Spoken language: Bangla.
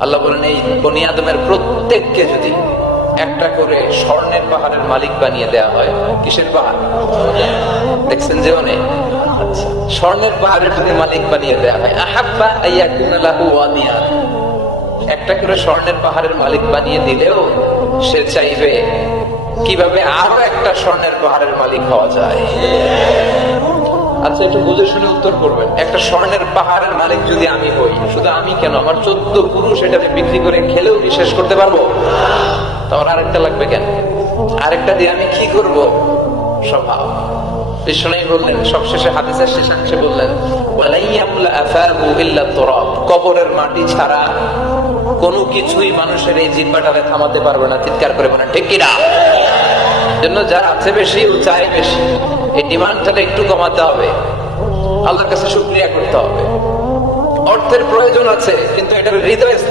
আল্লাহ বলেন এই বনি আদমের প্রত্যেককে যদি একটা করে স্বর্ণের পাহাড়ের মালিক বানিয়ে দেয়া হয়। কিসের পাহাড় দেখছেন? যে অনেক স্বর্ণের পাহাড়ের যদি মালিক বানিয়ে দেয়া হয়, আহাব্বা আইয়াকুনা লাহু ওয়াদিয়ান, একটা করে স্বর্ণের পাহাড়ের মালিক বানিয়ে দিলেও সে চাইবে কিভাবে আরো একটা স্বর্ণের পাহাড়ের মালিক হওয়া যায়। আচ্ছা, একটু বুঝে শুনে উত্তর করবেন। একটা স্বর্ণের পাহাড়ের মালিক যদি আমি হই, শুধু আমি কেন, আমার 14 পুরুষ এটাকে বিক্রি করে খেলেও শেষ করতে পারবো? তোমার আরেকটা লাগবে কেন? আরেকটা দিয়ে আমি কি করব? স্বভাব। বিষ্ণু বললেন সবশেষে, হাদিসের শেষাংশে বললেন, কবরের মাটি ছাড়া কোনো কিছুই মানুষের এই জিহ্বাটাকে থামাতে পারবে না। চিৎকার করে বলেন ঠিক কিনা? জন্য যার আছে বেশি ও চাই বেশি, এই ডিমান্ডটা একটু কমাতে হবে, আল্লাহর কাছে শুকরিয়া করতে হবে। অর্থের প্রয়োজন আছে, কিন্তু এটা হৃদয়